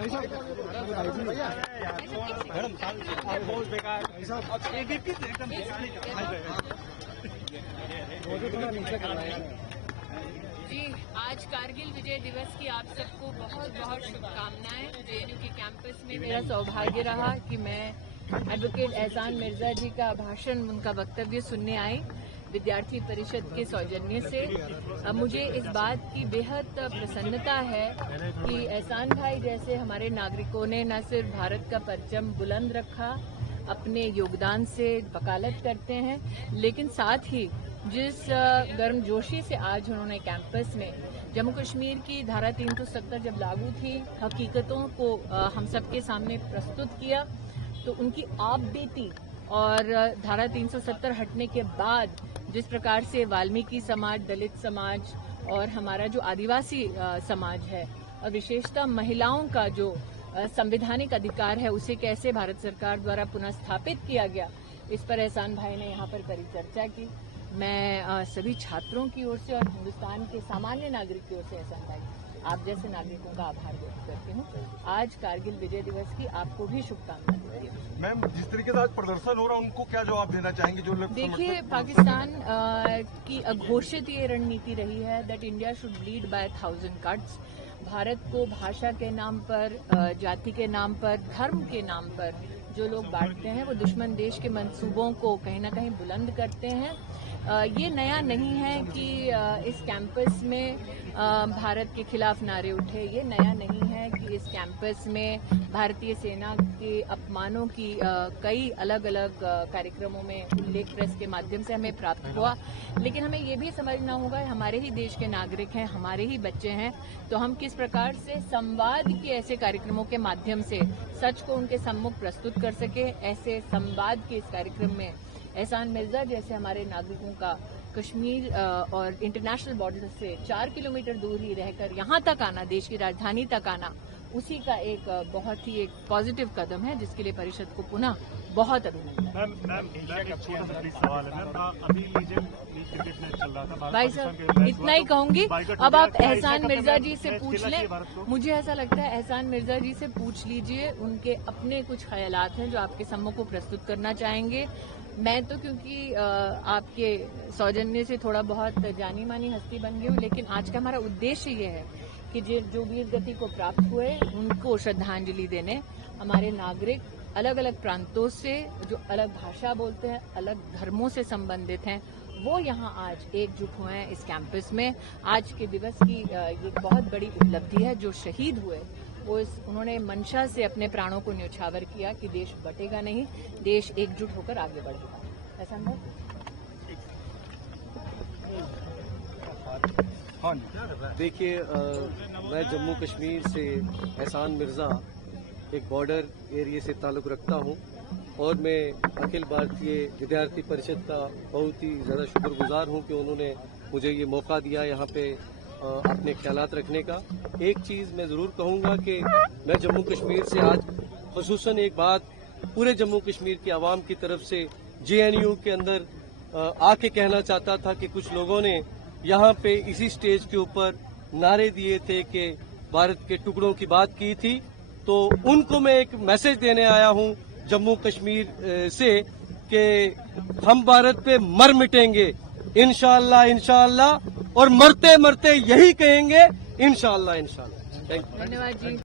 जी, आज कारगिल विजय दिवस की आप सबको बहुत बहुत शुभकामनाएं। जेएनयू के कैंपस में मेरा सौभाग्य रहा कि मैं एडवोकेट एहसान मिर्जा जी का भाषण, उनका वक्तव्य सुनने आई विद्यार्थी परिषद के सौजन्य से। मुझे इस बात की बेहद प्रसन्नता है कि एहसान भाई जैसे हमारे नागरिकों ने न सिर्फ भारत का परचम बुलंद रखा, अपने योगदान से वकालत करते हैं, लेकिन साथ ही जिस गर्मजोशी से आज उन्होंने कैंपस में जम्मू कश्मीर की धारा 370 जब लागू थी, हकीकतों को हम सबके सामने प्रस्तुत किया, तो उनकी आप बीती और धारा 370 हटने के बाद जिस प्रकार से वाल्मीकि समाज, दलित समाज और हमारा जो आदिवासी समाज है और विशेषतः महिलाओं का जो संवैधानिक अधिकार है, उसे कैसे भारत सरकार द्वारा पुनः स्थापित किया गया, इस पर एहसान भाई ने यहाँ पर परिचर्चा की। मैं सभी छात्रों की ओर से और हिंदुस्तान के सामान्य नागरिक की ओर से एहसान भाई आप जैसे नागरिकों का आभार व्यक्त करती हूँ। आज कारगिल विजय दिवस की आपको भी शुभकामनाएं देती हूँ। मैम, जिस तरीके से आज प्रदर्शन हो रहा है, उनको क्या जवाब देना चाहेंगे जो लोग? देखिए, पाकिस्तान की अघोषित ये रणनीति रही है that India should lead by 1000 cuts. Bharat को भाषा के नाम पर, जाति के नाम पर, धर्म के नाम पर जो लोग बांटते हैं, वो दुश्मन देश के मंसूबों को कहीं ना कहीं बुलंद करते हैं। ये नया नहीं है कि इस कैंपस में भारत के खिलाफ नारे उठे, ये नया नहीं है कि इस कैंपस में भारतीय सेना के अपमानों की कई अलग अलग कार्यक्रमों में उल्लेख प्रेस के माध्यम से हमें प्राप्त हुआ। लेकिन हमें ये भी समझना होगा, हमारे ही देश के नागरिक हैं, हमारे ही बच्चे हैं, तो हम किस प्रकार से संवाद के ऐसे कार्यक्रमों के माध्यम से सच को उनके सम्मुख प्रस्तुत कर सके। ऐसे संवाद के इस कार्यक्रम में एहसान मिर्जा जैसे हमारे नागरिकों का कश्मीर और इंटरनेशनल बॉर्डर से 4 किलोमीटर दूर ही रहकर यहाँ तक आना, देश की राजधानी तक आना, उसी का एक बहुत ही एक पॉजिटिव कदम है, जिसके लिए परिषद को पुनः बहुत अभिनंदन। भाई साहब, इतना ही कहूंगी। अब आप एहसान मिर्जा जी से पूछ लें, मुझे ऐसा लगता है एहसान मिर्जा जी से पूछ लीजिए, उनके अपने कुछ ख्यालात हैं जो आपके सम्मुख को प्रस्तुत करना चाहेंगे। मैं तो क्योंकि आपके सौजन्य से थोड़ा बहुत जानी मानी हस्ती बन गई हूँ, लेकिन आज का हमारा उद्देश्य ये है कि जो वीर गति को प्राप्त हुए उनको श्रद्धांजलि देने। हमारे नागरिक अलग अलग प्रांतों से जो अलग भाषा बोलते हैं, अलग धर्मों से संबंधित हैं, वो यहाँ आज एकजुट हुए हैं इस कैंपस में। आज के दिवस की ये बहुत बड़ी उपलब्धि है। जो शहीद हुए वो उन्होंने मंशा से अपने प्राणों को न्यौछावर किया कि देश बटेगा नहीं, देश एकजुट होकर आगे बढ़ेगा। ऐसा है? हाँ, देखिए, मैं जम्मू कश्मीर से एहसान मिर्जा एक बॉर्डर एरिया से ताल्लुक़ रखता हूँ और मैं अखिल भारतीय विद्यार्थी परिषद का बहुत ही ज़्यादा शुक्रगुजार हूँ कि उन्होंने मुझे ये मौका दिया यहाँ पे अपने ख्यालात रखने का। एक चीज़ मैं ज़रूर कहूँगा कि मैं जम्मू कश्मीर से आज ख़ुसूसन एक बात पूरे जम्मू कश्मीर की आवाम की तरफ से जेएनयू के अंदर आके कहना चाहता था कि कुछ लोगों ने यहाँ पे इसी स्टेज के ऊपर नारे दिए थे कि भारत के टुकड़ों की बात की थी, तो उनको मैं एक मैसेज देने आया हूँ जम्मू कश्मीर से कि हम भारत पे मर मिटेंगे इंशाअल्लाह, इंशाअल्लाह, और मरते मरते यही कहेंगे इंशाअल्लाह, इंशाअल्लाह। Thank you. धन्यवाद जी।